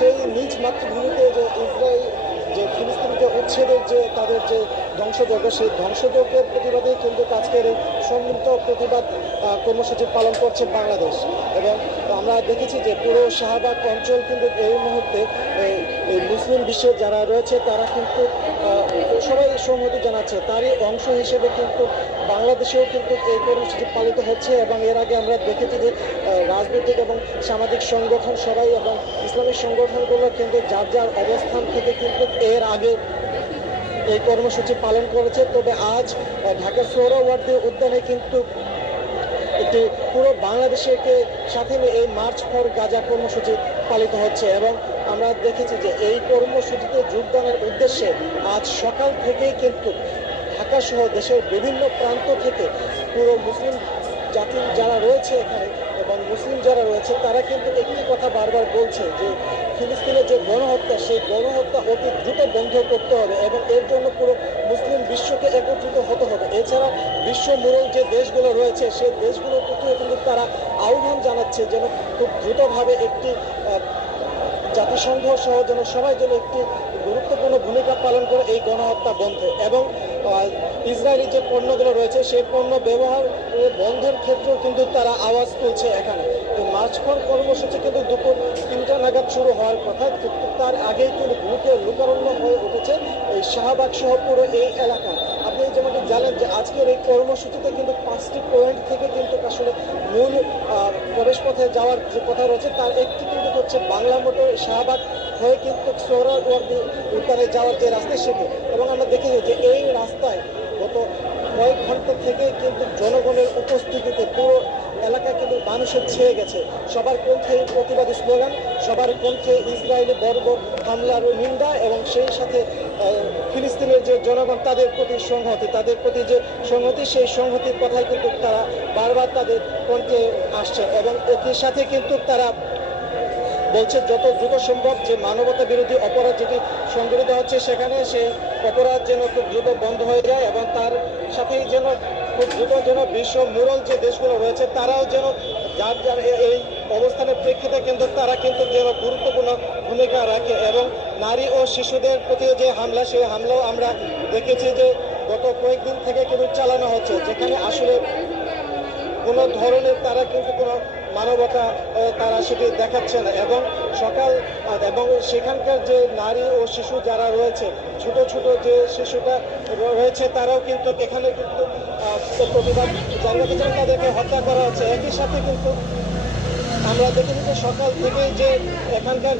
সেই নিজ মাতৃভূমিতে যে ইসরায়েল যে ফিলিস্তিনকে উচ্ছেদের যে তাদের যে ধ্বংসযজ্ঞ, সেই ধ্বংসযজ্ঞের প্রতিবাদে কিন্তু আজকের এই সম্মিলিত প্রতিবাদ কর্মসূচি পালন করছে বাংলাদেশ। এবং আমরা দেখেছি যে পুরো শাহবাগ অঞ্চল কিন্তু এই মুহূর্তে এই মুসলিম বিশ্বে যারা রয়েছে তারা কিন্তু সবাই সংহতি জানাচ্ছে। তারই অংশ হিসেবে কিন্তু বাংলাদেশেও কিন্তু এই কর্মসূচি পালিত হচ্ছে। এবং এর আগে আমরা দেখেছি যে রাজনৈতিক এবং সামাজিক সংগঠন সবাই এবং ইসলামিক সংগঠনগুলো কিন্তু যার যার অবস্থান থেকে কিন্তু এর আগে এই কর্মসূচি পালন করেছে। তবে আজ ঢাকার সোহরাওয়ার্দী উদ্যানে কিন্তু একটি পুরো বাংলাদেশকে সাথে নিয়ে এই মার্চ ফর গাজা কর্মসূচি পালিত হচ্ছে। এবং আমরা দেখেছি যে এই কর্মসূচিতে যোগদানের উদ্দেশ্যে আজ সকাল থেকেই কিন্তু ঢাকা সহ দেশের বিভিন্ন প্রান্ত থেকে পুরো মুসলিম জাতির যারা রয়েছে এখানে এবং মুসলিম যারা রয়েছে তারা কিন্তু একটি কথা বারবার বলছে যে ফিলিস্তিনের যে গণহত্যা, সেই গণহত্যা অতি দ্রুত বন্ধ করতে হবে এবং এর জন্য পুরো মুসলিম বিশ্বকে একত্রিত হতে হবে। এছাড়া বিশ্বমূলক যে দেশগুলো রয়েছে সেই দেশগুলোর প্রতিও কিন্তু তারা আহ্বান জানাচ্ছে যেন খুব দ্রুতভাবে একটি জাতিসংঘ সহ যেন সবাই যেন একটি গুরুত্বপূর্ণ ভূমিকা পালন করে এই গণহত্যা বন্ধে। এবং ইসরায়েলি যে পণ্যগুলো রয়েছে সেই পণ্য ব্যবহার বন্ধের ক্ষেত্রেও কিন্তু তারা আওয়াজ তুলছে। এখানে এই মার্চ ফর কর্মসূচি কিন্তু দুপুর 3টা নাগাদ শুরু হওয়ার কথা, কিন্তু তার আগেই কিন্তু ভূমিকা লোকারণ্য হয়ে উঠেছে এই শাহবাগ সহ পুরো এই এলাকা। আপনি যেমনটি জানেন যে আজকের এই কর্মসূচিতে কিন্তু 5টি পয়েন্ট থেকে কিন্তু আসলে মূল প্রবেশ পথে যাওয়ার যে কথা রয়েছে তার একটি কিন্তু হচ্ছে বাংলা মোটর শাহবাগ হয়ে কিন্তু সোহরাওয়ার্দী উদ্যানে যাওয়ার যে রাস্তা সেটি। এবং আমরা দেখেছি যে এই রাস্তায় গত কয়েক ঘন্টা থেকে কিন্তু জনগণের উপস্থিতিতে পুরো এলাকা কিন্তু মানুষের ছেয়ে গেছে। সবার কণ্ঠে প্রতিবাদী স্লোগান, সবার কণ্ঠে ইসরায়েলি বর্বর হামলার নিন্দা এবং সেই সাথে ফিলিস্তিনের যে জনগণ তাদের প্রতি সংহতি, তাদের প্রতি যে সংহতি, সেই সংহতির কথাই কিন্তু তারা বারবার তাদের কণ্ঠে আসছে। এবং এর সাথে কিন্তু তারা বলছে যত দ্রুত সম্ভব যে মানবতা বিরোধী অপরাধ যেটি সংঘটিত হচ্ছে সেখানে সেই অপরাধ যেন খুব দ্রুত বন্ধ হয়ে যায় এবং তার সাথেই যেন খুব দ্রুত যেন বিশ্ব মুরল যে দেশগুলো রয়েছে তারাও যেন যার যার এই অবস্থানের প্রেক্ষিতে কিন্তু তারা কিন্তু যেন গুরুত্বপূর্ণ ভূমিকা রাখে। এবং নারী ও শিশুদের প্রতি যে হামলা, সেই হামলাও আমরা দেখেছি যে গত কয়েকদিন থেকে কিন্তু চালানো হচ্ছে, যেখানে আসলে কোনো ধরনের তারা কিন্তু কোনো মানবতা তারা সেটি দেখাচ্ছে না। এবং সকাল এবং সেখানকার যে নারী ও শিশু যারা রয়েছে, ছোট ছোট যে শিশুটা রয়েছে তারাও কিন্তু এখানে কিন্তু প্রতিবাদ জানাতে চান, তাদেরকে হত্যা করা হচ্ছে। একই সাথে কিন্তু আমরা দেখেছি যে সকাল থেকে যে এখানকার